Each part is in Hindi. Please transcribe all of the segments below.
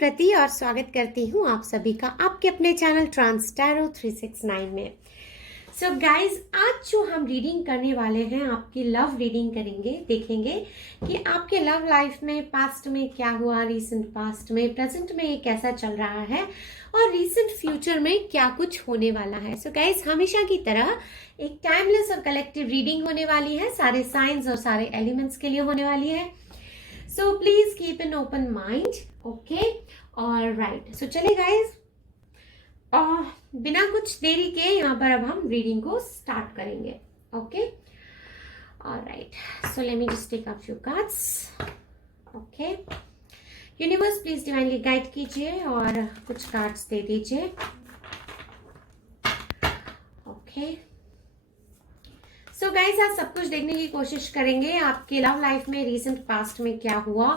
प्रति और स्वागत करती हूँ आप सभी का आपके अपने चैनल ट्रांस टैरो 369 में। सो गाइज, आज जो हम रीडिंग करने वाले हैं आपकी लव रीडिंग करेंगे, देखेंगे कि आपके लव लाइफ में पास्ट में क्या हुआ, रीसेंट पास्ट में, प्रेजेंट में ये कैसा चल रहा है और रीसेंट फ्यूचर में क्या कुछ होने वाला है। सो गाइज, हमेशा की तरह एक टाइमलेस और कलेक्टिव रीडिंग होने वाली है, सारे साइंस और सारे एलिमेंट्स के लिए होने वाली है। So please keep an open mind, okay? All right. So चलिए guys, बिना कुछ देरी के यहाँ पर अब हम रीडिंग को स्टार्ट करेंगे, okay? All right. So let me just take a few cards, okay? Universe please divinely guide कीजिए और कुछ कार्ड्स दे दीजिए, okay? सो गाइज, आज सब कुछ देखने की कोशिश करेंगे आपके लव लाइफ में रीसेंट पास्ट में क्या हुआ,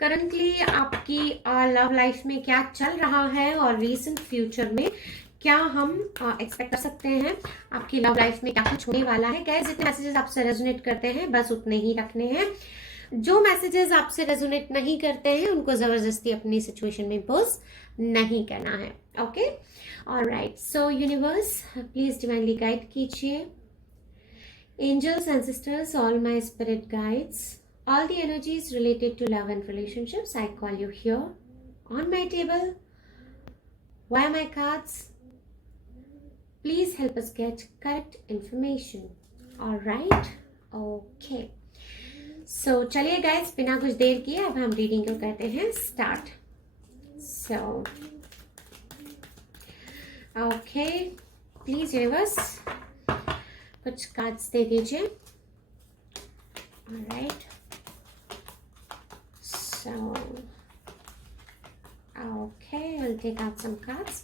करंटली आपकी लव लाइफ में क्या चल रहा है और रीसेंट फ्यूचर में क्या हम एक्सपेक्ट कर सकते हैं, आपकी लव लाइफ में क्या कुछ होने वाला है। गाइज, जितने मैसेजेस आपसे रेजोनेट करते हैं बस उतने ही रखने हैं। जो मैसेजेस आपसे रेजोनेट नहीं करते हैं उनको जबरदस्ती अपनी सिचुएशन में इम्पोज नहीं करना है, okay? Alright, so universe please divinely guide कीजिए। Angels, ancestors, all my spirit guides, all the energies related to love and relationships, I call you here on my table via my cards. Please help us get correct information. All right? Okay. So, चलिए guys, बिना कुछ देर किए अब हम रीडिंग को करते हैं start. So, okay, please universe कुछ कार्ड्स दे दीजिए। Alright, so okay, I'll take out some cards.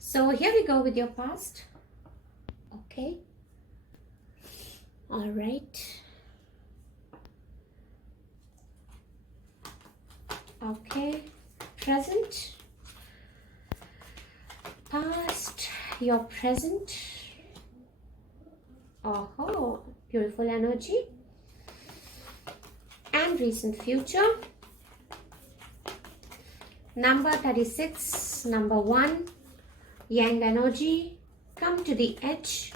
So here we go with your past. Okay. All right. Okay. Present. Past. Your present. Oh, beautiful energy. And recent future. Number 36, number 1, yang energy. Come to the edge.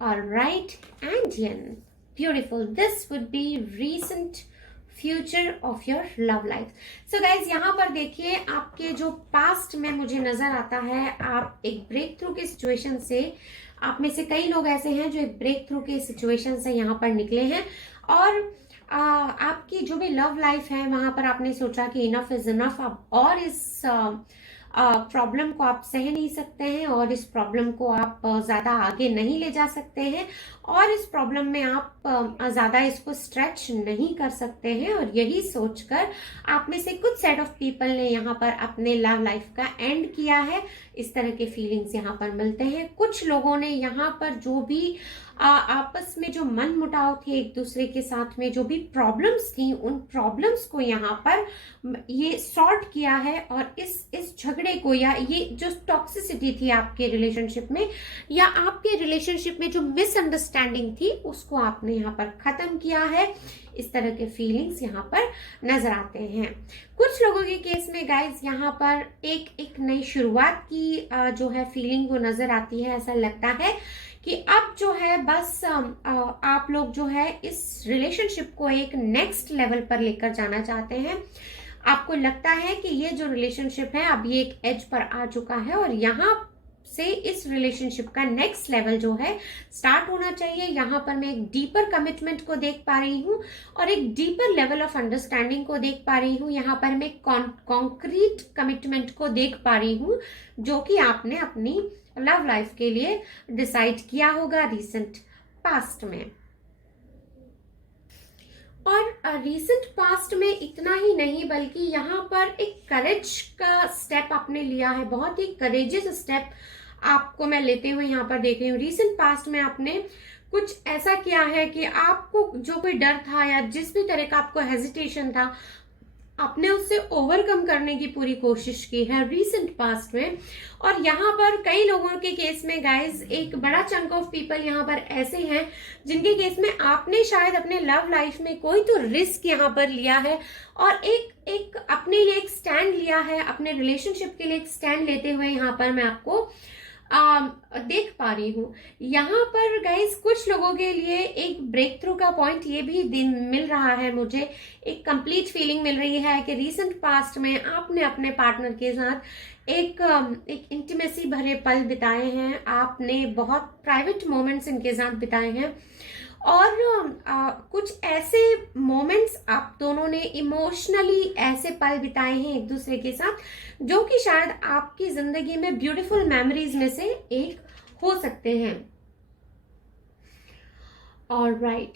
All right, and yin. Beautiful. This would be recent future of your love life. So guys, यहाँ पर देखिए आपके जो पास्ट में मुझे नजर आता है, आप एक ब्रेक थ्रू की सिचुएशन से, आप में से कई लोग ऐसे हैं जो एक ब्रेक थ्रू के सिचुएशन से यहाँ पर निकले हैं और आपकी जो भी लव लाइफ है वहां पर आपने सोचा कि इनफ इज इनफ, अब और इस प्रॉब्लम को आप सह नहीं सकते हैं और इस प्रॉब्लम को आप ज्यादा आगे नहीं ले जा सकते हैं और इस प्रॉब्लम में आप ज्यादा इसको स्ट्रेच नहीं कर सकते हैं और यही सोचकर आप में से कुछ सेट ऑफ पीपल ने यहाँ पर अपने लव लाइफ का एंड किया है। इस तरह के फीलिंग्स यहाँ पर मिलते हैं। कुछ लोगों ने यहाँ पर जो भी आपस में जो मन मुटाव थे एक दूसरे के साथ में, जो भी प्रॉब्लम्स थी, उन प्रॉब्लम्स को यहाँ पर ये सॉर्ट किया है और इस झगड़े को या ये जो टॉक्सिसिटी थी आपके रिलेशनशिप में या आपके रिलेशनशिप में जो मिसअंडरस्टैंडिंग थी उसको आपने यहाँ पर खत्म किया है। इस तरह के फीलिंग्स यहाँ पर नजर आते हैं। कुछ लोगों के केस में गाइज यहाँ पर एक नई शुरुआत की जो है फीलिंग वो नजर आती है। ऐसा लगता है कि अब जो है बस आप लोग जो है इस रिलेशनशिप को एक नेक्स्ट लेवल पर लेकर जाना चाहते हैं। आपको लगता है कि ये जो रिलेशनशिप है अब ये एक एज पर आ चुका है और यहाँ से इस रिलेशनशिप का नेक्स्ट लेवल जो है स्टार्ट होना चाहिए। यहाँ पर मैं एक डीपर कमिटमेंट को देख पा रही हूँ और एक डीपर लेवल ऑफ अंडरस्टैंडिंग को देख पा रही हूँ। यहाँ पर मैं कॉन्क्रीट कमिटमेंट को देख पा रही हूँ जो कि आपने अपनी लव लाइफ के लिए डिसाइड किया होगा रीसेंट पास्ट में। और रीसेंट पास्ट में इतना ही नहीं बल्कि यहाँ पर एक करेज का स्टेप आपने लिया है, बहुत ही करेजियस स्टेप आपको मैं लेते हुए यहाँ पर देख रही हूँ। रीसेंट पास्ट में आपने कुछ ऐसा किया है कि आपको जो कोई डर था या जिस भी तरह का आपको हेजिटेशन था, आपने उससे ओवरकम करने की पूरी कोशिश की है रीसेंट पास्ट में। और यहाँ पर कई लोगों के केस में गाइज एक बड़ा चंक ऑफ पीपल यहाँ पर ऐसे हैं जिनके केस में आपने शायद अपने लव लाइफ में कोई तो रिस्क यहाँ पर लिया है और एक अपने लिए एक स्टैंड लिया है, अपने रिलेशनशिप के लिए एक स्टैंड लेते हुए यहाँ पर मैं आपको देख पा रही हूँ। यहाँ पर गाइस कुछ लोगों के लिए एक ब्रेक थ्रू का पॉइंट ये भी दिन मिल रहा है, मुझे एक कंप्लीट फीलिंग मिल रही है कि रीसेंट पास्ट में आपने अपने पार्टनर के साथ एक इंटीमेसी भरे पल बिताए हैं, आपने बहुत प्राइवेट मोमेंट्स इनके साथ बिताए हैं और कुछ ऐसे मोमेंट्स आप दोनों ने इमोशनली ऐसे पल बिताए हैं एक दूसरे के साथ जो कि शायद आपकी जिंदगी में ब्यूटीफुल मेमोरीज में से एक हो सकते हैं। ऑलराइट,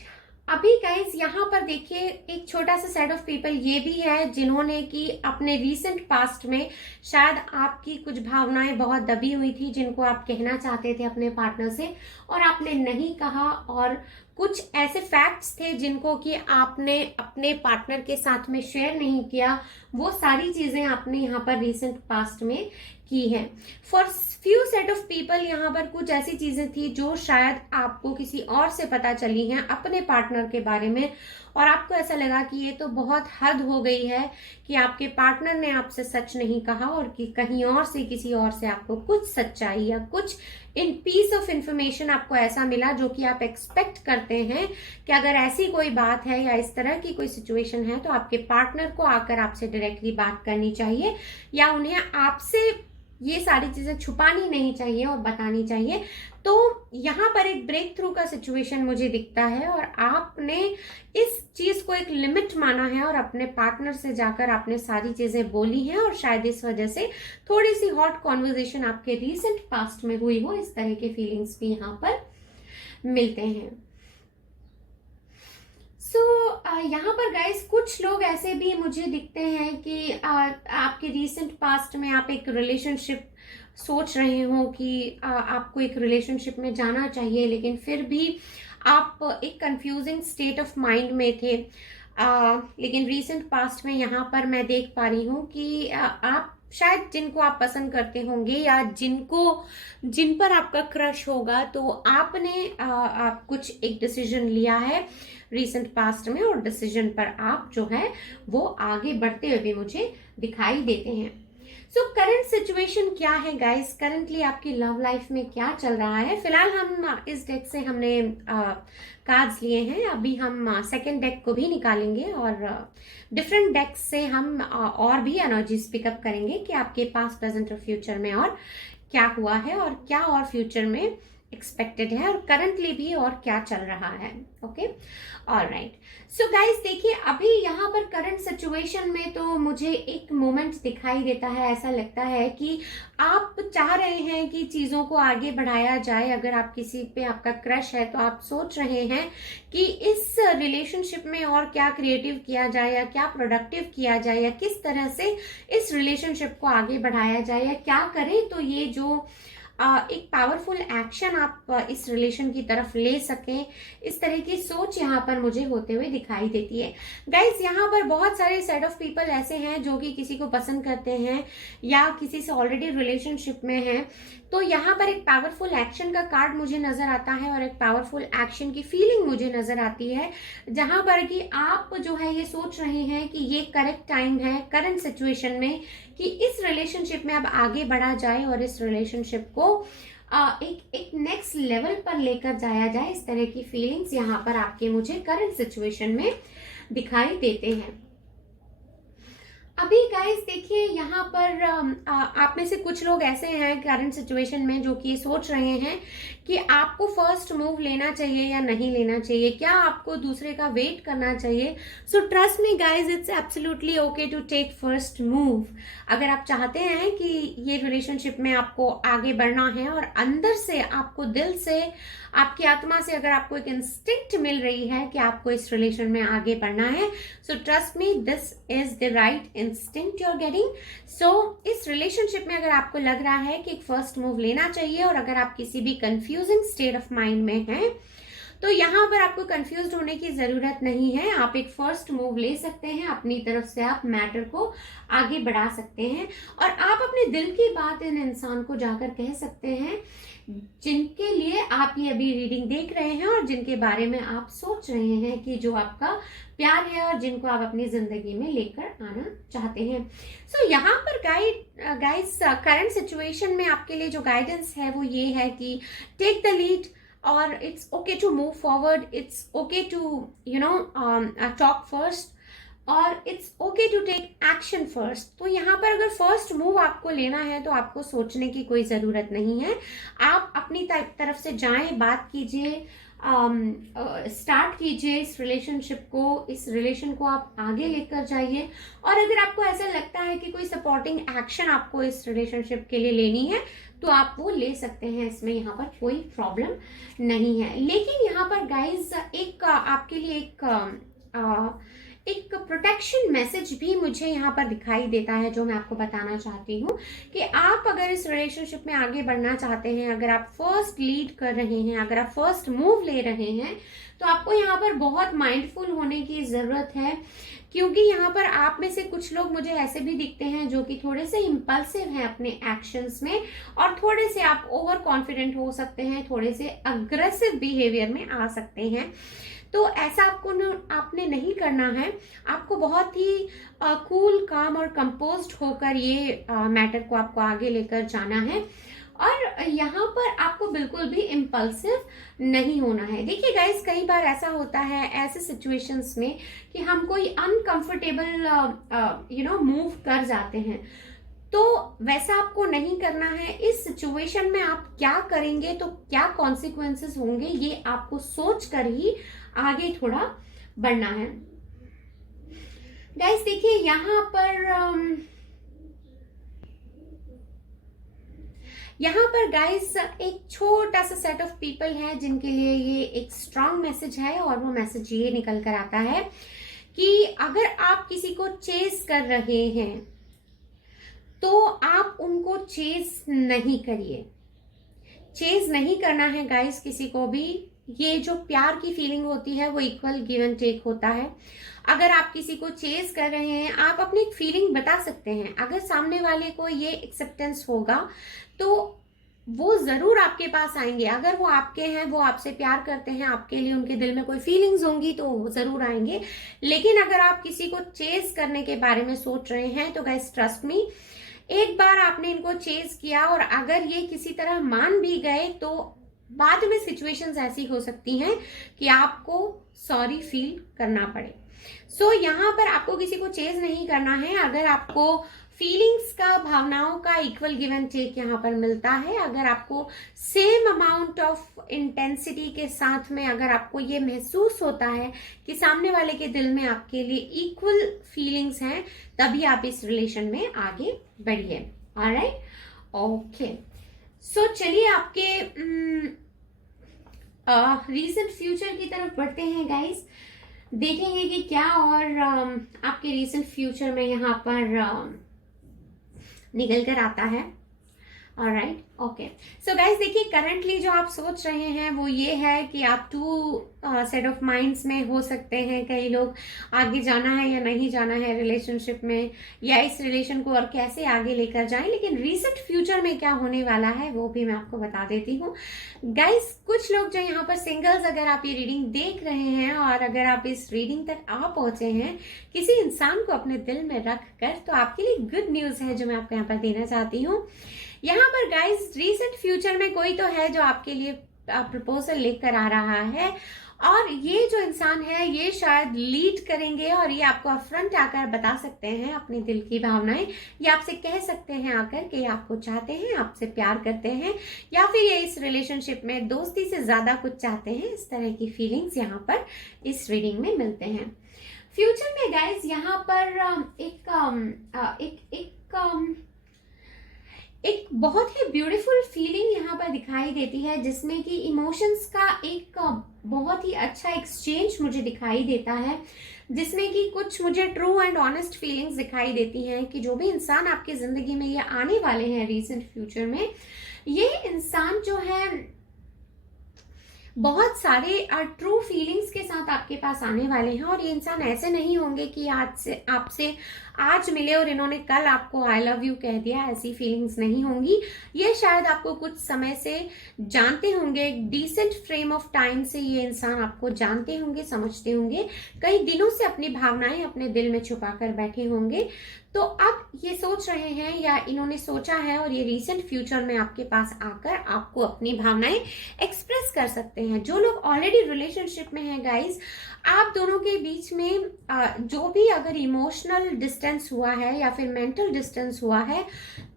अभी गाइज यहाँ पर देखिए एक छोटा सा सेट ऑफ पीपल ये भी है जिन्होंने कि अपने रीसेंट पास्ट में शायद आपकी कुछ भावनाएं बहुत दबी हुई थी जिनको आप कहना चाहते थे अपने पार्टनर से और आपने नहीं कहा, और कुछ ऐसे फैक्ट्स थे जिनको कि आपने अपने पार्टनर के साथ में शेयर नहीं किया, वो सारी चीजें आपने यहाँ पर रीसेंट पास्ट में की है। For few set of people यहाँ पर कुछ ऐसी चीजें थी जो शायद आपको किसी और से पता चली हैं अपने पार्टनर के बारे में और आपको ऐसा लगा कि ये तो बहुत हद हो गई है कि आपके पार्टनर ने आपसे सच नहीं कहा और कि कहीं और से किसी और से आपको कुछ सच्चाई या कुछ इन पीस ऑफ इंफॉर्मेशन आपको ऐसा मिला जो कि आप एक्सपेक्ट करते हैं कि अगर ऐसी कोई बात है या इस तरह की कोई सिचुएशन है तो आपके पार्टनर को आकर आपसे डायरेक्टली बात करनी चाहिए या उन्हें आपसे ये सारी चीजें छुपानी नहीं चाहिए और बतानी चाहिए। तो यहाँ पर एक ब्रेक थ्रू का सिचुएशन मुझे दिखता है और आपने इस चीज को एक लिमिट माना है और अपने पार्टनर से जाकर आपने सारी चीजें बोली हैं और शायद इस वजह से थोड़ी सी हॉट कॉन्वर्जेशन आपके रीसेंट पास्ट में हुई हो, इस तरह के फीलिंग्स भी यहाँ पर मिलते हैं। यहाँ पर गाइस कुछ लोग ऐसे भी मुझे दिखते हैं कि आपके रीसेंट पास्ट में आप एक रिलेशनशिप सोच रहे हो कि आपको एक रिलेशनशिप में जाना चाहिए, लेकिन फिर भी आप एक कंफ्यूजिंग स्टेट ऑफ माइंड में थे। लेकिन रीसेंट पास्ट में यहाँ पर मैं देख पा रही हूँ कि आप शायद जिनको आप पसंद करते होंगे या जिन पर आपका क्रश होगा, तो आपने आप कुछ एक डिसीजन लिया है रीसेंट पास्ट में और डिसीजन पर आप जो है वो आगे बढ़ते हुए भी मुझे दिखाई देते हैं। सो करंट सिचुएशन क्या है गाइस, करंटली आपकी लव लाइफ में क्या चल रहा है? फिलहाल हम इस डेक से हमने कार्ड्स लिए हैं, अभी हम सेकंड डेक को भी निकालेंगे और डिफरेंट डेक्स से हम और भी एनर्जीज पिकअप करेंगे कि आपके पास प्रेजेंट और फ्यूचर में और क्या हुआ है और क्या और फ्यूचर में एक्सपेक्टेड है और करंटली भी और क्या चल रहा है। Okay, alright. सो गाइस देखिए अभी यहाँ पर करंट सिचुएशन में तो मुझे एक मोमेंट दिखाई देता है, ऐसा लगता है कि आप चाह रहे हैं कि चीजों को आगे बढ़ाया जाए। अगर आप किसी पे आपका क्रश है तो आप सोच रहे हैं कि इस रिलेशनशिप में और क्या क्रिएटिव किया जाए या क्या प्रोडक्टिव किया जाए या किस तरह से इस रिलेशनशिप को आगे बढ़ाया जाए या क्या करें तो ये जो एक पावरफुल एक्शन आप इस रिलेशन की तरफ ले सकें, इस तरह की सोच यहाँ पर मुझे होते हुए दिखाई देती है। गाइस यहाँ पर बहुत सारे सेट ऑफ पीपल ऐसे हैं जो कि किसी को पसंद करते हैं या किसी से ऑलरेडी रिलेशनशिप में हैं, तो यहाँ पर एक पावरफुल एक्शन का कार्ड मुझे नजर आता है और एक पावरफुल एक्शन की फीलिंग मुझे नजर आती है, जहां पर कि आप जो है ये सोच रहे हैं कि ये करेक्ट टाइम है करंट सिचुएशन में कि इस रिलेशनशिप में अब आगे बढ़ा जाए और इस रिलेशनशिप को एक नेक्स्ट लेवल पर लेकर जाया जाए। इस तरह की फीलिंग्स यहाँ पर आपके मुझे करंट सिचुएशन में दिखाई देते हैं। अभी गाइस देखिए यहाँ पर आप में से कुछ लोग ऐसे हैं करंट सिचुएशन में जो कि सोच रहे हैं कि आपको फर्स्ट मूव लेना चाहिए या नहीं लेना चाहिए, क्या आपको दूसरे का वेट करना चाहिए। So trust me guys, it's absolutely okay to take first move. अगर आप चाहते हैं कि ये रिलेशनशिप में आपको आगे बढ़ना है और अंदर से आपको दिल से आपकी आत्मा से अगर आपको एक इंस्टिंक्ट मिल रही है कि आपको इस रिलेशन में आगे बढ़ना है, so trust me this is the right instinct you are getting. So इस रिलेशनशिप में अगर आपको लग रहा है कि एक फर्स्ट मूव लेना चाहिए और अगर आप किसी भी कंफ्यूजिंग स्टेट ऑफ माइंड में हैं तो यहाँ पर आपको कंफ्यूज होने की जरूरत नहीं है, आप एक फर्स्ट मूव ले सकते हैं, अपनी तरफ से आप मैटर को आगे बढ़ा सकते हैं और आप अपने दिल की बात इन इंसान को जाकर कह सकते हैं जिनके लिए आप ये अभी रीडिंग देख रहे हैं और जिनके बारे में आप सोच रहे हैं कि जो आपका प्यार है और जिनको आप अपनी जिंदगी में लेकर आना चाहते हैं। सो यहाँ पर गाइस करंट सिचुएशन में आपके लिए जो गाइडेंस है वो ये है कि टेक द लीड और it's okay to move forward, it's okay to talk first और it's okay to take action first. तो यहाँ पर अगर फर्स्ट मूव आपको लेना है तो आपको सोचने की कोई ज़रूरत नहीं है, आप अपनी तरफ से जाएं, बात कीजिए, स्टार्ट कीजिए इस रिलेशनशिप को, इस रिलेशन को आप आगे लेकर जाइए। और अगर आपको ऐसा लगता है कि कोई सपोर्टिंग एक्शन आपको इस रिलेशनशिप के लिए लेनी है तो आप वो ले सकते हैं, इसमें यहाँ पर कोई प्रॉब्लम नहीं है। लेकिन यहाँ पर गाइज एक आपके लिए एक प्रोटेक्शन मैसेज भी मुझे यहाँ पर दिखाई देता है जो मैं आपको बताना चाहती हूँ कि आप अगर इस रिलेशनशिप में आगे बढ़ना चाहते हैं, अगर आप फर्स्ट लीड कर रहे हैं, अगर आप फर्स्ट मूव ले रहे हैं तो आपको यहाँ पर बहुत माइंडफुल होने की ज़रूरत है, क्योंकि यहाँ पर आप में से कुछ लोग मुझे ऐसे भी दिखते हैं जो कि थोड़े से इम्पल्सिव हैं अपने एक्शंस में और थोड़े से आप ओवर कॉन्फिडेंट हो सकते हैं, थोड़े से अग्रेसिव बिहेवियर में आ सकते हैं। तो ऐसा आपने नहीं करना है, आपको बहुत ही कूल, काम और कंपोज्ड होकर ये मैटर को आपको आगे लेकर जाना है और यहाँ पर आपको बिल्कुल भी इम्पल्सिव नहीं होना है। देखिए गाइस, कई बार ऐसा होता है ऐसे सिचुएशंस में कि हम कोई अनकंफर्टेबल मूव कर जाते हैं, तो वैसा आपको नहीं करना है। इस सिचुएशन में आप क्या करेंगे तो क्या कॉन्सिक्वेंसेस होंगे ये आपको सोच कर ही आगे थोड़ा बढ़ना है। गाइस देखिए, यहाँ पर गाइस एक छोटा सा सेट ऑफ पीपल है जिनके लिए ये एक स्ट्रांग मैसेज है और वो मैसेज ये निकल कर आता है कि अगर आप किसी को चेस कर रहे हैं तो आप उनको चेस नहीं करिए। चेस नहीं करना है गाइस किसी को भी। ये जो प्यार की फीलिंग होती है वो इक्वल गिव एंड टेक होता है। अगर आप किसी को चेस कर रहे हैं, आप अपनी एक फीलिंग बता सकते हैं। अगर सामने वाले को ये एक्सेप्टेंस होगा तो वो जरूर आपके पास आएंगे। अगर वो आपके हैं, वो आपसे प्यार करते हैं, आपके लिए उनके दिल में कोई फीलिंग्स होंगी तो वो जरूर आएंगे। लेकिन अगर आप किसी को चेस करने के बारे में सोच रहे हैं तो गाइस ट्रस्ट मी, एक बार आपने इनको चेस किया और अगर ये किसी तरह मान भी गए तो बाद में सिचुएशंस ऐसी हो सकती हैं कि आपको सॉरी फील करना पड़े। सो यहाँ पर आपको किसी को चेज नहीं करना है। अगर आपको फीलिंग्स का, भावनाओं का इक्वल गिव एंड टेक यहाँ पर मिलता है, अगर आपको सेम अमाउंट ऑफ इंटेंसिटी के साथ में अगर आपको ये महसूस होता है कि सामने वाले के दिल में आपके लिए इक्वल फीलिंग्स हैं, तभी आप इस रिलेशन में आगे बढ़िए। Alright, okay. सो चलिए आपके रीसेंट फ्यूचर की तरफ बढ़ते हैं गाइस। देखेंगे कि क्या और आपके रीसेंट फ्यूचर में यहाँ पर निकल कर आता है। Alright, okay. सो गाइस देखिए, करंटली जो आप सोच रहे हैं वो ये है कि आप टू सेट ऑफ माइंड्स में हो सकते हैं। कई लोग आगे जाना है या नहीं जाना है रिलेशनशिप में, या इस रिलेशन को और कैसे आगे लेकर जाएं। लेकिन रीसेंट फ्यूचर में क्या होने वाला है वो भी मैं आपको बता देती हूँ गाइस। कुछ लोग जो यहाँ पर सिंगल्स, अगर आप ये रीडिंग देख रहे हैं और अगर आप इस रीडिंग तक आ पहुंचे हैं किसी इंसान को अपने दिल में रख कर, तो आपके लिए गुड न्यूज है जो मैं आपको यहाँ पर देना चाहती हूँ। यहाँ पर गाइस रिसेंट फ्यूचर में कोई तो है जो आपके लिए प्रपोजल लेकर आ रहा है और ये जो इंसान है ये शायद लीड करेंगे और ये आपको अपफ्रंट आकर बता सकते हैं अपने दिल की भावनाएं। ये आपसे कह सकते हैं आकर कि आपको चाहते हैं, आपसे प्यार करते हैं, या फिर ये इस रिलेशनशिप में दोस्ती से ज्यादा कुछ चाहते हैं। इस तरह की फीलिंग्स यहाँ पर इस रीडिंग में मिलते हैं। फ्यूचर में गाइस यहाँ पर एक बहुत ही ब्यूटीफुल फीलिंग यहाँ पर दिखाई देती है, जिसमें कि इमोशंस का एक बहुत ही अच्छा एक्सचेंज मुझे दिखाई देता है, जिसमें कि कुछ मुझे ट्रू एंड ऑनेस्ट फीलिंग्स दिखाई देती हैं कि जो भी इंसान आपकी जिंदगी में ये आने वाले हैं रीसेंट फ्यूचर में, ये इंसान जो है बहुत सारे ट्रू फीलिंग्स के साथ आपके पास आने वाले हैं, और ये इंसान ऐसे नहीं होंगे कि आज से आपसे आज मिले और इन्होंने कल आपको आई लव यू कह दिया, ऐसी फीलिंग्स नहीं होंगी। ये शायद आपको कुछ समय से जानते होंगे, एक डिसेंट फ्रेम ऑफ टाइम से ये इंसान आपको जानते होंगे, समझते होंगे, कई दिनों से अपनी भावनाएं अपने दिल में छुपा कर बैठे होंगे। तो अब ये सोच रहे हैं या इन्होंने सोचा है, और ये रिसेंट फ्यूचर में आपके पास आकर आपको अपनी भावनाएं एक्सप्रेस कर सकते हैं। जो लोग ऑलरेडी रिलेशनशिप में हैं गाइस, आप दोनों के बीच में जो भी अगर इमोशनल डिस्टेंस हुआ है या फिर मेंटल डिस्टेंस हुआ है,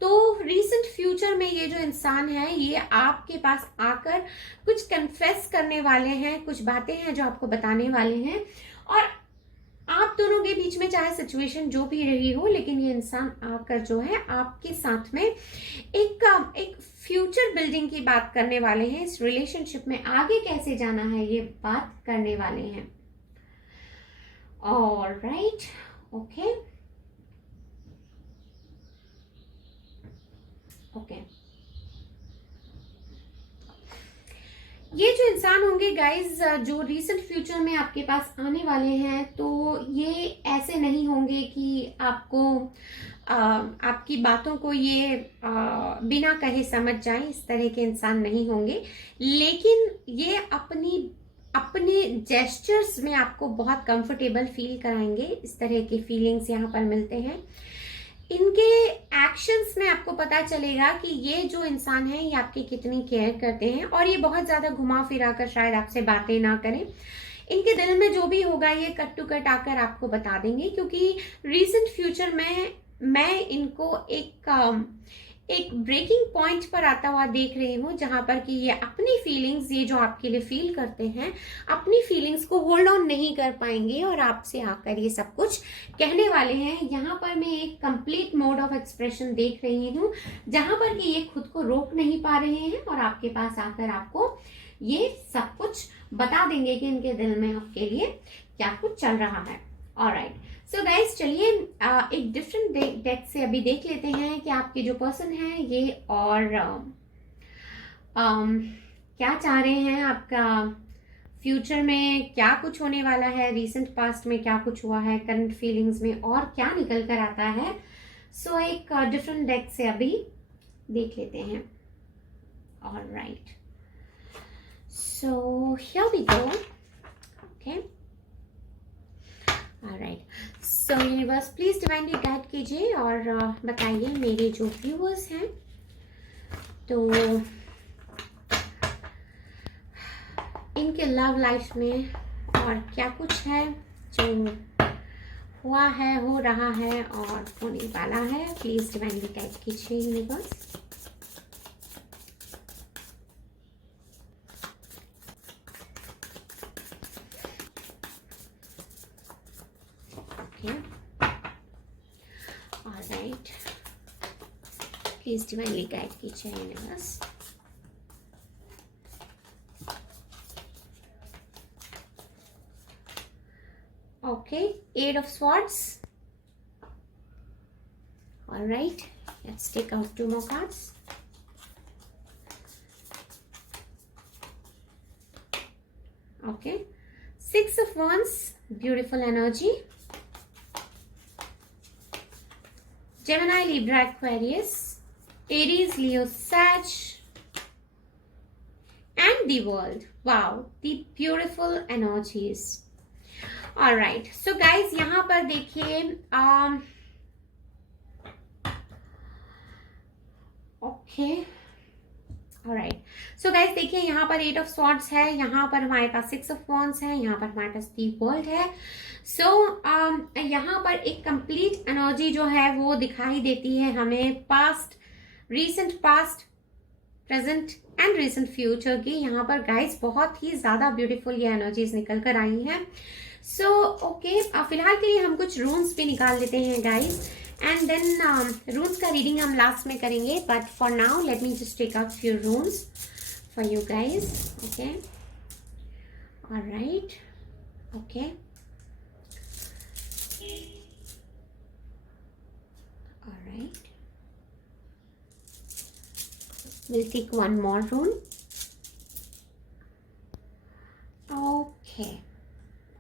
तो रिसेंट फ्यूचर में ये जो इंसान है ये आपके पास आकर कुछ कन्फेस करने वाले हैं, कुछ बातें हैं जो आपको बताने वाले हैं। और आप दोनों के बीच में चाहे सिचुएशन जो भी रही हो, लेकिन ये इंसान आकर जो है आपके साथ में एक फ्यूचर बिल्डिंग की बात करने वाले हैं। इस रिलेशनशिप में आगे कैसे जाना है ये बात करने वाले हैं। Alright, okay okay. ये जो इंसान होंगे गाइज, जो रिसेंट फ्यूचर में आपके पास आने वाले हैं, तो ये ऐसे नहीं होंगे कि आपको आपकी बातों को ये बिना कहे समझ जाए, इस तरह के इंसान नहीं होंगे। लेकिन ये अपने जेस्चर्स में आपको बहुत कंफर्टेबल फील कराएंगे। इस तरह की फीलिंग्स यहाँ पर मिलते हैं। इनके एक्शंस में आपको पता चलेगा कि ये जो इंसान है ये आपकी कितनी केयर करते हैं, और ये बहुत ज्यादा घुमा फिरा कर शायद आपसे बातें ना करें। इनके दिल में जो भी होगा ये कट टू कट आकर आपको बता देंगे, क्योंकि रिसेंट फ्यूचर में मैं इनको एक ब्रेकिंग पॉइंट पर आता हुआ देख रही हूँ, जहां पर कि ये अपनी फीलिंग्स, ये जो आपके लिए फील करते हैं, अपनी फीलिंग्स को होल्ड ऑन नहीं कर पाएंगे और आपसे आकर ये सब कुछ कहने वाले हैं। यहाँ पर मैं एक कंप्लीट मोड ऑफ एक्सप्रेशन देख रही हूँ, जहां पर कि ये खुद को रोक नहीं पा रहे हैं और आपके पास आकर आपको ये सब कुछ बता देंगे कि इनके दिल में आपके लिए क्या कुछ चल रहा है। ऑलराइट, सो गाइज चलिए एक डिफरेंट डेक से अभी देख लेते हैं कि आपके जो पर्सन है ये और क्या चाह रहे हैं, आपका फ्यूचर में क्या कुछ होने वाला है, रिसेंट पास्ट में क्या कुछ हुआ है, करंट फीलिंग्स में और क्या निकल कर आता है। सो एक डिफरेंट डेक से अभी देख लेते हैं। Alright, so here we go. Okay, alright, so universe please divinely guide कीजिए और बताइए मेरे जो व्यूअर्स हैं, तो इनके लव लाइफ में और क्या कुछ है जो हुआ है, हो रहा है और होने वाला है। प्लीज डिवाइनली गाइड कीजिए universe. Alright, please divinely guide कीजिए universe. Okay, 8 of Swords. Alright, let's take out 2 more cards. Okay, 6 of Wands, beautiful energy. Gemini, Libra, Aquarius, Aries, Leo, Sag, and the World. Wow, the beautiful energies. Alright, so guys यहाँ पर देखिए okay, alright, so guys देखिए यहाँ पर 8 of Swords है, यहाँ पर हमारे पास 6 of Wands है, यहाँ पर हमारे पास the World है। सो यहाँ पर एक कंप्लीट एनर्जी जो है वो दिखाई देती है हमें past, recent past, present and recent future की। यहाँ पर गाइस बहुत ही ज्यादा ब्यूटीफुल ये एनर्जीज निकल कर आई हैं। सो ओके, फिलहाल के लिए हम कुछ रून्स भी निकाल लेते हैं गाइस, एंड देन रून्स का रीडिंग हम लास्ट में करेंगे, but for now let me just take out few runes for you guys. Okay, alright, okay, alright, we'll take one more rune. है।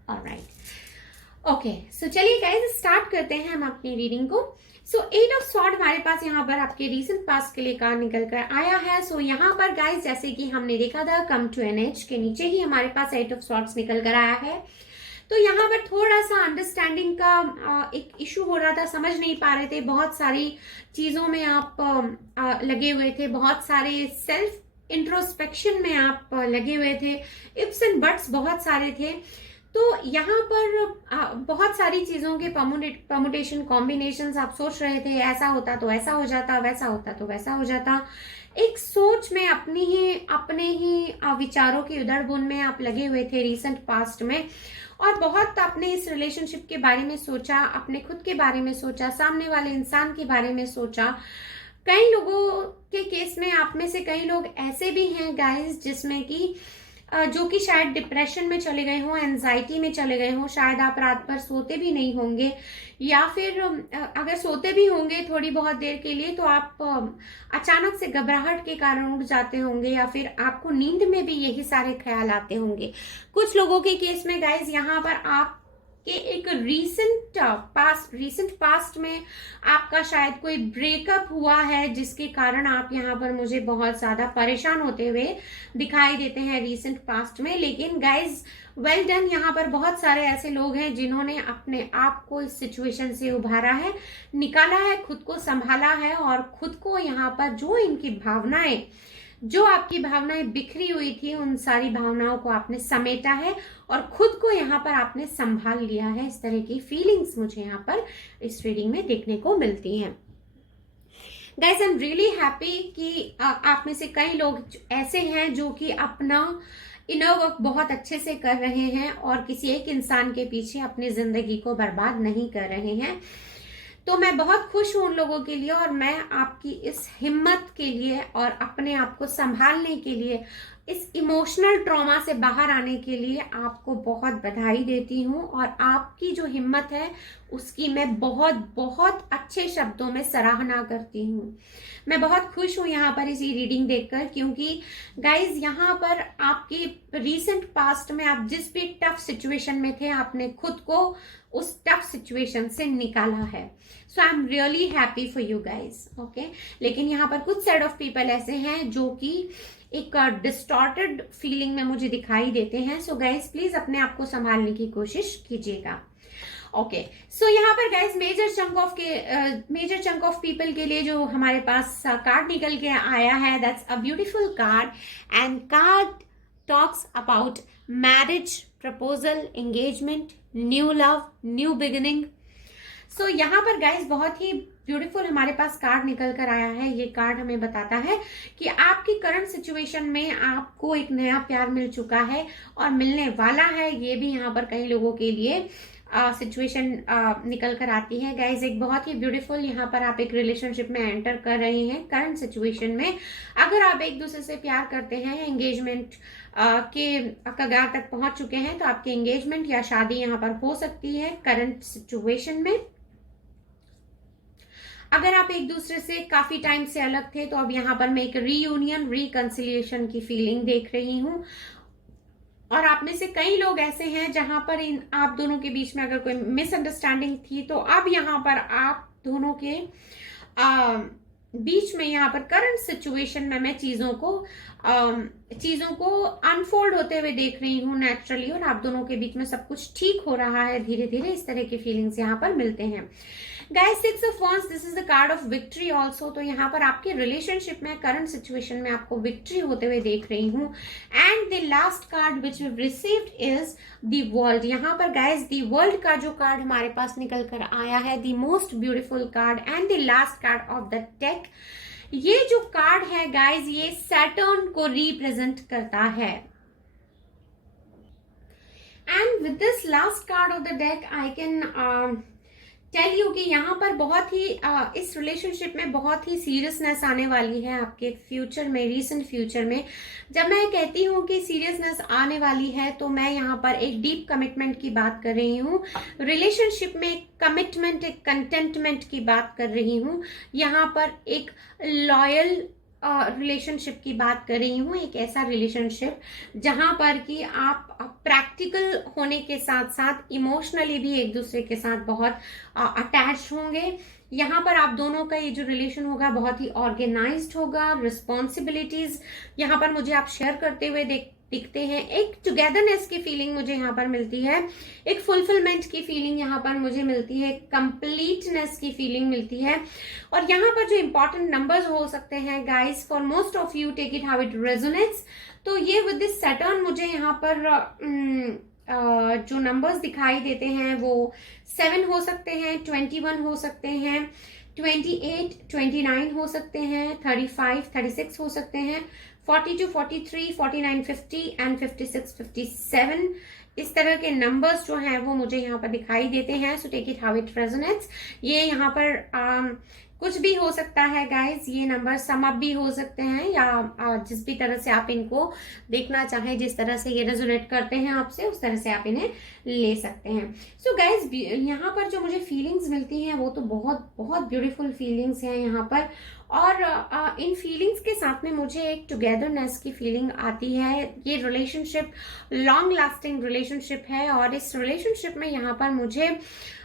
ऑलराइट, ओके, सो चलिए गाइस स्टार्ट करते हैं हम अपनी रीडिंग को। सो 8 ऑफ स्वॉर्ड हमारे पास यहाँ पर आपके रीसेंट पास्ट के लिए कार्ड निकल कर आया है। सो यहाँ पर गाइस जैसे कि हमने देखा था कम टू एन एज के नीचे ही हमारे पास 8 ऑफ स्वॉर्ड्स निकल कर आया है। तो यहाँ पर थोड़ा सा अंडरस्टैंडिंग का एक इशू हो रहा था, समझ नहीं पा रहे थे, बहुत सारी चीजों में आप लगे हुए थे, बहुत सारे सेल्फ इंट्रोस्पेक्शन में आप लगे हुए थे, इफ्स एंड बट्स बहुत सारे थे। तो यहाँ पर बहुत सारी चीजों के परमुटेशन कॉम्बिनेशंस आप सोच रहे थे, ऐसा होता तो ऐसा हो जाता, वैसा होता तो वैसा हो जाता। एक सोच में अपने ही विचारों की उधड़-बुन में आप लगे हुए थे रीसेंट पास्ट में, और बहुत आपने इस रिलेशनशिप के बारे में सोचा, अपने खुद के बारे में सोचा, सामने वाले इंसान के बारे में सोचा। कई लोगों के केस में आप में से कई लोग ऐसे भी हैं गाइस जिसमें कि जो कि शायद डिप्रेशन में चले गए हों, एंजाइटी में चले गए हों, शायद आप रात भर सोते भी नहीं होंगे, या फिर अगर सोते भी होंगे थोड़ी बहुत देर के लिए तो आप अचानक से घबराहट के कारण उठ जाते होंगे, या फिर आपको नींद में भी यही सारे ख्याल आते होंगे। कुछ लोगों के केस में गाइज यहाँ पर आप कि एक रीसेंट पास्ट में आपका शायद कोई ब्रेकअप हुआ है जिसके कारण आप यहाँ पर मुझे बहुत ज्यादा परेशान होते हुए दिखाई देते हैं रीसेंट पास्ट में। लेकिन गाइज वेल डन, यहाँ पर बहुत सारे ऐसे लोग हैं जिन्होंने अपने आप को इस सिचुएशन से उभारा है, निकाला है, खुद को संभाला है, और खुद को यहाँ पर जो आपकी भावनाएं बिखरी हुई थी उन सारी भावनाओं को आपने समेटा है और खुद को यहाँ पर आपने संभाल लिया है। इस तरह की फीलिंग्स मुझे यहाँ पर इस रीडिंग में देखने को मिलती हैं। Guys I am really happy कि आप में से कई लोग ऐसे हैं जो कि अपना इनर वर्क बहुत अच्छे से कर रहे हैं और किसी एक इंसान के पीछे अपनी जिंदगी को बर्बाद नहीं कर रहे हैं। तो मैं बहुत खुश हूं उन लोगों के लिए, और मैं आपकी इस हिम्मत के लिए और अपने आप को संभालने के लिए, इस इमोशनल ट्रॉमा से बाहर आने के लिए आपको बहुत बधाई देती हूं। और आपकी जो हिम्मत है उसकी मैं बहुत बहुत अच्छे शब्दों में सराहना करती हूं। मैं बहुत खुश हूं यहाँ पर इसी रीडिंग देखकर, क्योंकि गाइज यहाँ पर आपकी रीसेंट पास्ट में आप जिस भी टफ सिचुएशन में थे आपने खुद को उस टफ सिचुएशन से निकाला है। So I am really happy for you guys, okay. लेकिन यहाँ पर कुछ सेट ऑफ पीपल ऐसे हैं जो कि एक डिस्टॉर्टेड फीलिंग में मुझे दिखाई देते हैं। सो गाइज प्लीज अपने आप को संभालने की कोशिश कीजिएगा, ओके। सो यहाँ पर guys major chunk of people के लिए जो हमारे पास कार्ड निकल के आया है, that's a beautiful card, and card talks about marriage, proposal, engagement, new love, new beginning. So यहाँ पर गाइज बहुत ही ब्यूटीफुल हमारे पास कार्ड निकल कर आया है। ये कार्ड हमें बताता है कि आपकी करंट सिचुएशन में आपको एक नया प्यार मिल चुका है और मिलने वाला है। ये भी यहाँ पर कई लोगों के लिए सिचुएशन निकल कर आती है। गाइज एक बहुत ही ब्यूटीफुल यहाँ पर आप एक रिलेशनशिप में एंटर कर रहे हैं करंट सिचुएशन में। अगर आप एक दूसरे से प्यार करते हैं, एंगेजमेंट के कगार तक पहुंच चुके हैं, तो आपकी एंगेजमेंट या शादी यहाँ पर हो सकती है करंट सिचुएशन में। अगर आप एक दूसरे से काफी टाइम से अलग थे तो अब यहाँ पर मैं एक रीयूनियन, रिकंसिलिएशन की फीलिंग देख रही हूँ। और आप में से कई लोग ऐसे हैं जहां पर आप दोनों के बीच में अगर कोई मिसअंडरस्टैंडिंग थी तो अब यहाँ पर आप दोनों के बीच में यहाँ पर करंट सिचुएशन में मैं चीजों को अनफोल्ड होते हुए देख रही हूँ नेचुरली, और आप दोनों के बीच में सब कुछ ठीक हो रहा है धीरे धीरे। इस तरह के फीलिंग्स यहाँ पर मिलते हैं। Guys 6 of Wands, this is the card of victory also. तो यहाँ पर आपके रिलेशनशिप में करंट सिचुएशन में आपको विक्ट्री होते हुए देख रही हूँ। And the last card which we received is the world. यहाँ पर गाइस द वर्ल्ड का जो कार्ड हमारे पास निकल कर आया है, the most beautiful card and the last card of the deck. ये जो कार्ड है गाइस, ये सैटर्न को रिप्रेजेंट करता है। And with this last card of the deck I can tell you कि यहाँ पर बहुत ही इस रिलेशनशिप में बहुत ही सीरियसनेस आने वाली है आपके फ्यूचर में, रीसेंट फ्यूचर में। जब मैं कहती हूँ कि सीरियसनेस आने वाली है तो मैं यहाँ पर एक डीप कमिटमेंट की बात कर रही हूँ। रिलेशनशिप में एक कमिटमेंट, एक कंटेंटमेंट की बात कर रही हूँ। यहाँ पर एक लॉयल रिलेशनशिप की बात कर रही हूँ, एक ऐसा रिलेशनशिप जहां पर कि आप प्रैक्टिकल होने के साथ साथ इमोशनली भी एक दूसरे के साथ बहुत अटैच होंगे। यहाँ पर आप दोनों का ये जो रिलेशन होगा बहुत ही ऑर्गेनाइज्ड होगा। रिस्पॉन्सिबिलिटीज यहाँ पर मुझे आप शेयर करते हुए दिखते हैं। एक टुगेदरनेस की फीलिंग मुझे यहाँ पर मिलती है, एक फुलफिलमेंट की फीलिंग यहाँ पर मुझे मिलती है, कंप्लीटनेस की फीलिंग मिलती है। और यहाँ पर जो इंपॉर्टेंट नंबर्स हो सकते हैं guys, for most of you take it how it resonates, तो ये विद दिस सैटर्न मुझे यहाँ पर जो नंबर्स दिखाई देते हैं वो 7 हो सकते हैं, 21 हो सकते हैं, 28, 29 हो सकते हैं, 35, 36 हो सकते हैं, 42, 43, 49, 50 एंड 56, 57 इस तरह के नंबर्स जो हैं वो मुझे यहाँ पर दिखाई देते हैं। So take it how it resonates. ये यहाँ पर कुछ भी हो सकता है गाइस, ये नंबर सम अप भी हो सकते हैं या जिस भी तरह से आप इनको देखना चाहें, जिस तरह से ये रेजोनेट करते हैं आपसे उस तरह से आप इन्हें ले सकते हैं। सो गाइस यहाँ पर जो मुझे फीलिंग्स मिलती हैं वो तो बहुत बहुत ब्यूटीफुल फीलिंग्स हैं यहाँ पर। और इन फीलिंग्स के साथ में मुझे एक टुगेदरनेस की फीलिंग आती है। ये रिलेशनशिप लॉन्ग लास्टिंग रिलेशनशिप है और इस रिलेशनशिप में यहाँ पर मुझे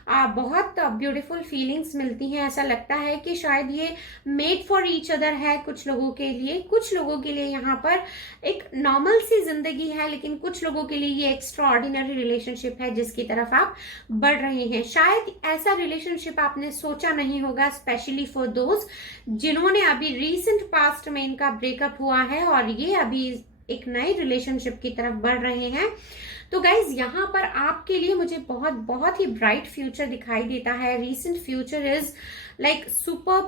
बहुत ब्यूटीफुल फीलिंग्स मिलती हैं। ऐसा लगता है कि शायद ये मेड फॉर ईच अदर है कुछ लोगों के लिए। कुछ लोगों के लिए यहाँ पर एक नॉर्मल सी जिंदगी है, लेकिन कुछ लोगों के लिए ये एक्स्ट्रा ऑर्डिनरी रिलेशनशिप है जिसकी तरफ आप बढ़ रहे हैं। शायद ऐसा रिलेशनशिप आपने सोचा नहीं होगा, स्पेशली फॉर दोज जिन्होंने अभी रिसेंट पास्ट में इनका ब्रेकअप हुआ है और ये अभी एक नई रिलेशनशिप की तरफ बढ़ रहे हैं। तो गाइज यहाँ पर आपके लिए मुझे बहुत बहुत ही ब्राइट फ्यूचर दिखाई देता है। Recent future is like super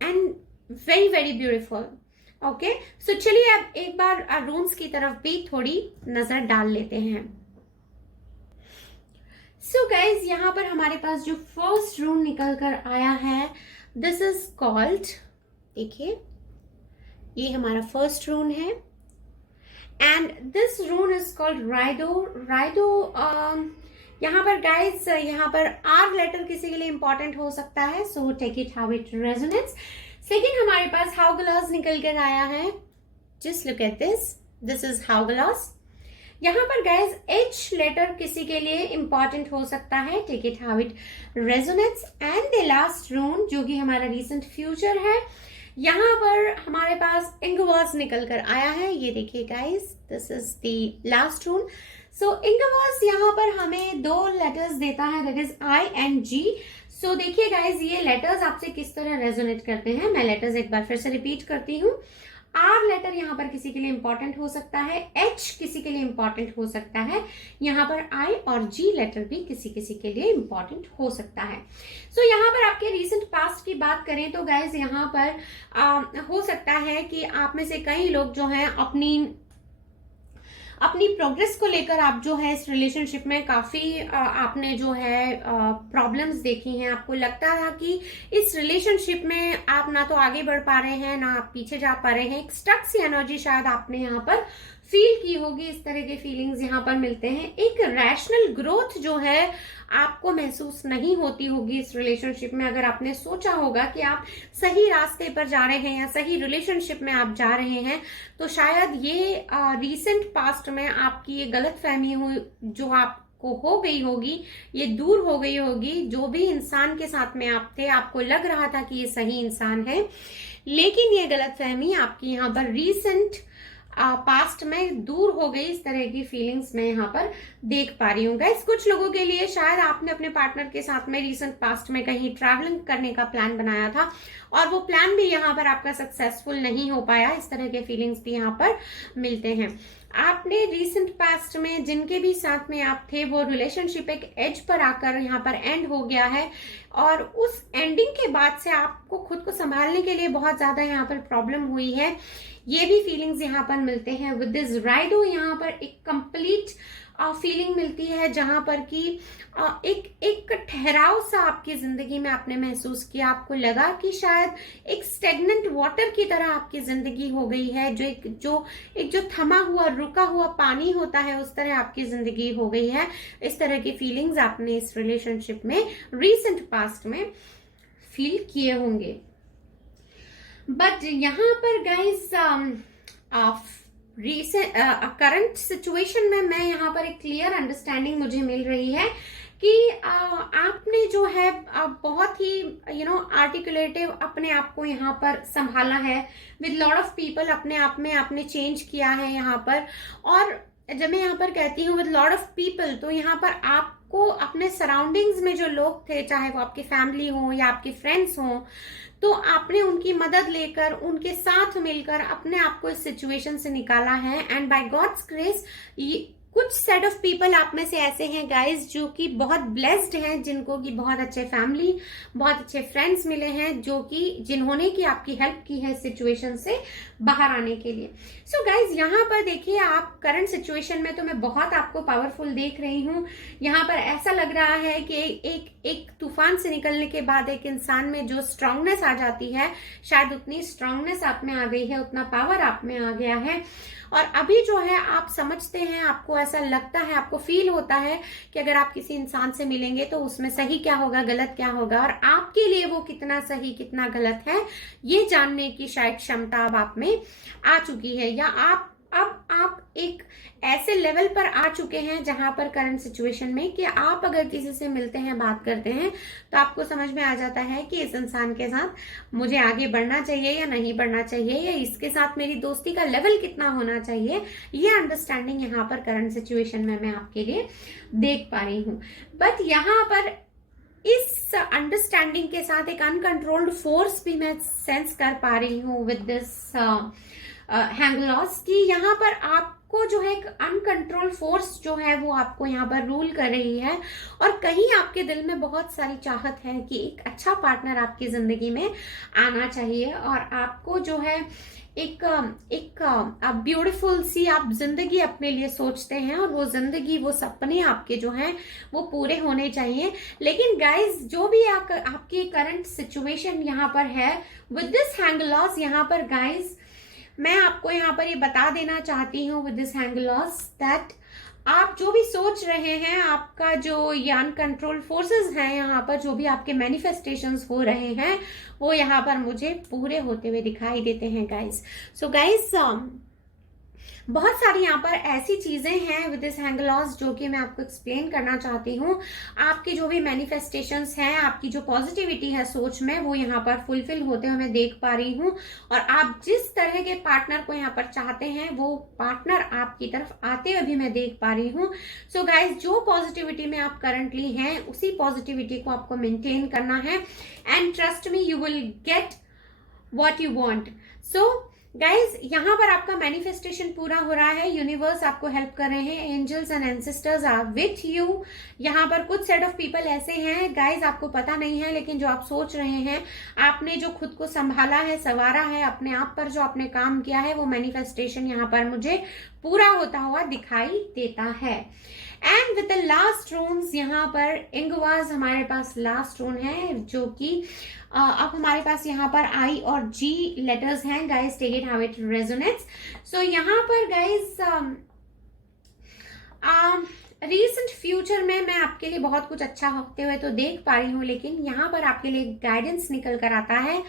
and very very beautiful. Okay, so चलिए अब एक बार रून्स की तरफ भी थोड़ी नजर डाल लेते हैं। सो गाइज यहाँ पर हमारे पास जो फर्स्ट रून निकल कर आया है, दिस इज कॉल्ड, देखिए ये हमारा फर्स्ट रून है एंड दिस रून इज कॉल्ड राइडो। राइडो यहाँ पर गाइज यहाँ पर आर लेटर किसी के लिए इंपॉर्टेंट हो सकता है, so take it how it resonates. Second हमारे पास हाउगलास निकल कर आया है, just look at this, this is hourglass. यहाँ पर गाइज एच लेटर किसी के लिए इंपॉर्टेंट हो सकता है, take it how it resonates. And the last rune जो कि हमारा रिसेंट फ्यूचर है, यहाँ पर हमारे पास इंगवास निकल कर आया है। ये देखिए guys, this is the last rune. So Ingwaz यहाँ पर हमें 2 लेटर्स देता है, that is I and G. So देखिए गाइज ये लेटर्स आपसे किस तरह रेजोनेट करते हैं। मैं लेटर्स एक बार फिर से रिपीट करती हूँ। आर लेटर यहाँ पर किसी के लिए इंपॉर्टेंट हो सकता है, एच किसी के लिए इंपॉर्टेंट हो सकता है, यहाँ पर आई और जी लेटर भी किसी किसी के लिए इंपॉर्टेंट हो सकता है। सो यहाँ पर आपके रीसेंट पास्ट की बात करें तो गाइज यहाँ पर हो सकता है कि आप में से कई लोग जो हैं अपनी प्रोग्रेस को लेकर आप जो है इस रिलेशनशिप में काफी आपने जो है प्रॉब्लम्स देखी हैं। आपको लगता था कि इस रिलेशनशिप में आप ना तो आगे बढ़ पा रहे हैं ना आप पीछे जा पा रहे हैं। एक स्टक सी एनर्जी शायद आपने यहाँ पर फील की होगी, इस तरह के फीलिंग्स यहाँ पर मिलते हैं। एक रैशनल ग्रोथ जो है आपको महसूस नहीं होती होगी इस रिलेशनशिप में। अगर आपने सोचा होगा कि आप सही रास्ते पर जा रहे हैं या सही रिलेशनशिप में आप जा रहे हैं, तो शायद ये रीसेंट पास्ट में आपकी ये गलतफहमी हुई जो आपको हो गई होगी, ये दूर हो गई होगी। जो भी इंसान के साथ में आप थे, आपको लग रहा था कि ये सही इंसान है, लेकिन ये गलतफहमी आपकी यहाँ पर रीसेंट पास्ट में दूर हो गई। इस तरह की फीलिंग्स मैं यहाँ पर देख पा रही हूँ गाइस। कुछ लोगों के लिए शायद आपने अपने पार्टनर के साथ में रीसेंट पास्ट में कहीं ट्रैवलिंग करने का प्लान बनाया था और वो प्लान भी यहाँ पर आपका सक्सेसफुल नहीं हो पाया। इस तरह के फीलिंग्स भी यहाँ पर मिलते हैं। आपने रीसेंट पास्ट में जिनके भी साथ में आप थे, वो रिलेशनशिप एक एज पर आकर यहाँ पर एंड हो गया है और उस एंडिंग के बाद से आपको खुद को संभालने के लिए बहुत ज्यादा यहाँ पर प्रॉब्लम हुई है। ये भी फीलिंग्स यहाँ पर मिलते हैं। विद दिस राइडो यहाँ पर एक कंप्लीट फीलिंग मिलती है जहां पर कि एक ठहराव सा आपकी जिंदगी में आपने महसूस किया। आपको लगा कि शायद एक स्टेगनेंट वाटर की तरह आपकी जिंदगी हो गई है, जो एक थमा हुआ रुका हुआ पानी होता है उस तरह आपकी जिंदगी हो गई है। इस तरह की फीलिंग्स आपने इस रिलेशनशिप में रीसेंट पास्ट में फील किए होंगे। बट यहाँ पर गाइज रीसेंट करंट सिचुएशन में मैं यहाँ पर एक क्लियर अंडरस्टैंडिंग मुझे मिल रही है कि आपने जो है बहुत ही आर्टिकुलेटिव अपने आप को यहाँ पर संभाला है विद लॉट ऑफ पीपल, अपने आप में आपने चेंज किया है यहाँ पर। और जब मैं यहाँ पर कहती हूँ विद लॉट ऑफ पीपल, तो यहाँ पर आपको अपने सराउंडिंग्स में जो लोग थे, चाहे वो आपकी फैमिली हो या आपके फ्रेंड्स हो, तो आपने उनकी मदद लेकर उनके साथ मिलकर अपने आप को इस सिचुएशन से निकाला है। एंड बाय गॉड्स ग्रेस कुछ सेट ऑफ पीपल आप में से ऐसे हैं गाइस जो कि बहुत ब्लेस्ड हैं, जिनको कि बहुत अच्छे फैमिली, बहुत अच्छे फ्रेंड्स मिले हैं, जो कि जिन्होंने की आपकी हेल्प की है सिचुएशन से बाहर आने के लिए। सो गाइस यहाँ पर देखिए, आप करंट सिचुएशन में तो मैं बहुत आपको पावरफुल देख रही हूँ। यहाँ पर ऐसा लग रहा है कि एक तूफान से निकलने के बाद एक इंसान में जो स्ट्रांगनेस आ जाती है, शायद उतनी स्ट्रांगनेस आप में आ गई है, उतना पावर आप में आ गया है। और अभी जो है आप समझते हैं, आपको ऐसा लगता है, आपको फील होता है कि अगर आप किसी इंसान से मिलेंगे तो उसमें सही क्या होगा, गलत क्या होगा, और आपके लिए वो कितना सही कितना गलत है, ये जानने की शायद क्षमता अब आप में आ चुकी है। या आप एक ऐसे लेवल पर आ चुके हैं जहां पर करंट सिचुएशन में कि आप अगर किसी से मिलते हैं, बात करते हैं, तो आपको समझ में आ जाता है कि इस इंसान के साथ मुझे आगे बढ़ना चाहिए या नहीं बढ़ना चाहिए, या इसके साथ मेरी दोस्ती का लेवल कितना होना चाहिए। ये अंडरस्टैंडिंग यहाँ पर करंट सिचुएशन में मैं आपके लिए देख पा रही हूँ। बट यहाँ पर इस अंडरस्टैंडिंग के साथ एक अनकंट्रोल्ड फोर्स भी मैं सेंस कर पा रही हूँ विद दिस हैंग लॉस, की यहाँ पर आपको जो है एक अनकंट्रोल फोर्स जो है वो आपको यहाँ पर रूल कर रही है। और कहीं आपके दिल में बहुत सारी चाहत है कि एक अच्छा पार्टनर आपकी जिंदगी में आना चाहिए, और आपको जो है एक ब्यूटीफुल सी आप जिंदगी अपने लिए सोचते हैं, और वो जिंदगी, वो सपने आपके जो हैं वो पूरे होने चाहिए। लेकिन गाइज, जो भी आपकी करंट सिचुएशन यहाँ पर है विद दिस हैंग लॉस, यहाँ पर गाइज मैं आपको यहाँ पर ये बता देना चाहती हूँ with this hang loss that आप जो भी सोच रहे हैं, आपका जो ये अनकंट्रोल फोर्सेस हैं, यहाँ पर जो भी आपके मैनिफेस्टेशंस हो रहे हैं, वो यहाँ पर मुझे पूरे होते हुए दिखाई देते हैं गाइस। सो गाइस, बहुत सारी यहाँ पर ऐसी चीजें हैं विद दिस हैंग लॉस जो कि मैं आपको एक्सप्लेन करना चाहती हूँ। आपकी जो भी मैनिफेस्टेशंस हैं, आपकी जो पॉजिटिविटी है सोच में, वो यहाँ पर फुलफिल होते हुए मैं देख पा रही हूँ। और आप जिस तरह के पार्टनर को यहाँ पर चाहते हैं, वो पार्टनर आपकी तरफ आते हुए भी मैं देख पा रही हूँ। सो गाइज, जो पॉजिटिविटी में आप करंटली हैं, उसी पॉजिटिविटी को आपको मेंटेन करना है, and trust me, you will get what you want. So guys, यहाँ पर आपका मैनिफेस्टेशन पूरा हो रहा है, यूनिवर्स आपको हेल्प कर रहे हैं, angels and ancestors are with you. यहाँ पर कुछ सेट ऑफ पीपल ऐसे हैं गाइज, आपको पता नहीं है, लेकिन जो आप सोच रहे हैं, आपने जो खुद को संभाला है, संवारा है, अपने आप पर जो आपने काम किया है, वो मैनिफेस्टेशन यहाँ पर मुझे पूरा होता हुआ दिखाई देता है। एंड विद द लास्ट रून्स, यहाँ पर इंगवाज हमारे पास लास्ट रून है, जो कि अब हमारे पास यहाँ पर आई और जी लेटर्स हैं guys, take it how it resonates. So यहाँ पर गाइज रीसेंट फ्यूचर में मैं आपके लिए बहुत कुछ अच्छा होते हुए तो देख पा रही हूँ, लेकिन यहाँ पर आपके लिए गाइडेंस निकल कर आता है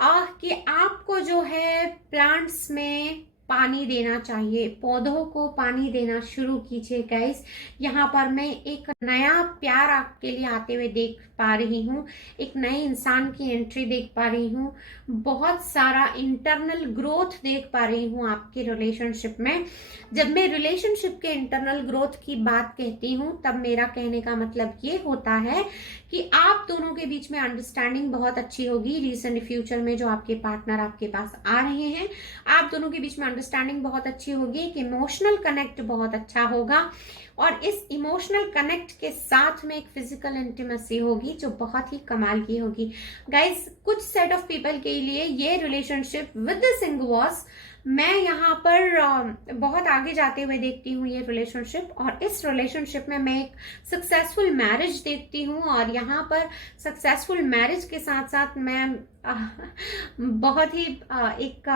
कि आपको जो है प्लांट्स में पानी देना चाहिए, पौधों को पानी देना शुरू कीजिए गाइस। यहाँ पर मैं एक नया प्यार आपके लिए आते हुए देख पा रही हूँ, एक नए इंसान की एंट्री देख पा रही हूँ, बहुत सारा इंटरनल ग्रोथ देख पा रही हूँ आपके रिलेशनशिप में। जब मैं रिलेशनशिप के इंटरनल ग्रोथ की बात कहती हूँ, तब मेरा कहने का मतलब ये होता है कि आप दोनों के बीच में अंडरस्टैंडिंग बहुत अच्छी होगी। रिसेंट फ्यूचर में जो आपके पार्टनर आपके पास आ रहे हैं, आप दोनों के बीच में अंडरस्टैंडिंग बहुत अच्छी होगी, एक इमोशनल कनेक्ट बहुत अच्छा होगा, और इस इमोशनल कनेक्ट के साथ में एक फिजिकल इंटीमेसी होगी जो बहुत ही कमाल की होगी। गाइस, कुछ सेट ऑफ पीपल के लिए ये रिलेशनशिप विद द सिंगवास मैं यहाँ पर बहुत आगे जाते हुए देखती हूँ ये रिलेशनशिप, और इस रिलेशनशिप में मैं एक सक्सेसफुल मैरिज देखती हूँ। और यहाँ पर सक्सेसफुल मैरिज के साथ साथ मैं बहुत ही एक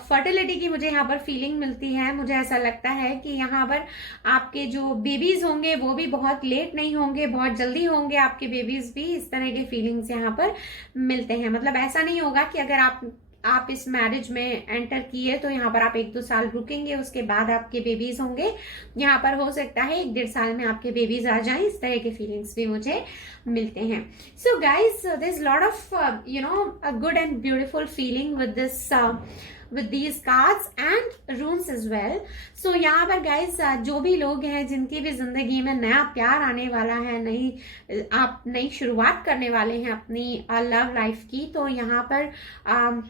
फर्टिलिटी की मुझे यहाँ पर फीलिंग मिलती है। मुझे ऐसा लगता है कि यहाँ पर आपके जो बेबीज होंगे वो भी बहुत लेट नहीं होंगे, बहुत जल्दी होंगे आपके बेबीज भी। इस तरह के फीलिंग्स यहाँ पर मिलते हैं। मतलब ऐसा नहीं होगा कि अगर आप आप इस मैरिज में एंटर किए तो यहाँ पर आप 1-2 साल रुकेंगे, उसके बाद आपके बेबीज होंगे। यहाँ पर हो सकता है 1-1.5 साल में आपके बेबीज आ जाएं, इस तरह के फीलिंग्स भी मुझे मिलते हैं। So guys, there is lot of a good and beautiful feeling with this with these cards and runes as well. So यहाँ पर guys, जो भी लोग हैं जिनकी भी जिंदगी में नया प्यार आने वाला है, आप नई शुरुआत करने वाले हैं अपनी लव लाइफ की, तो यहाँ पर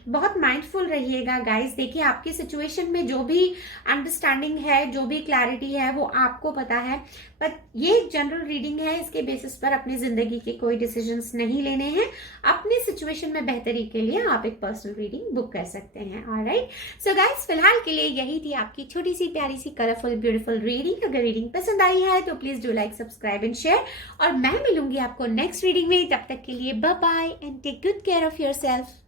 बहुत माइंडफुल रहिएगा गाइस। देखिए, आपकी सिचुएशन में जो भी अंडरस्टैंडिंग है, जो भी क्लैरिटी है, वो आपको पता है, पर ये जनरल रीडिंग है, इसके बेसिस पर अपनी जिंदगी के कोई डिसीजंस नहीं लेने हैं। अपनी सिचुएशन में बेहतरी के लिए आप एक पर्सनल रीडिंग बुक कर सकते हैं। ऑलराइट, सो गाइस, फिलहाल के लिए यही थी आपकी छोटी सी प्यारी सी कलरफुल ब्यूटीफुल रीडिंग। अगर रीडिंग पसंद आई है तो please do like, subscribe and share, और मैं मिलूंगी आपको नेक्स्ट रीडिंग में। तब तक के लिए bye bye and take good care of yourself.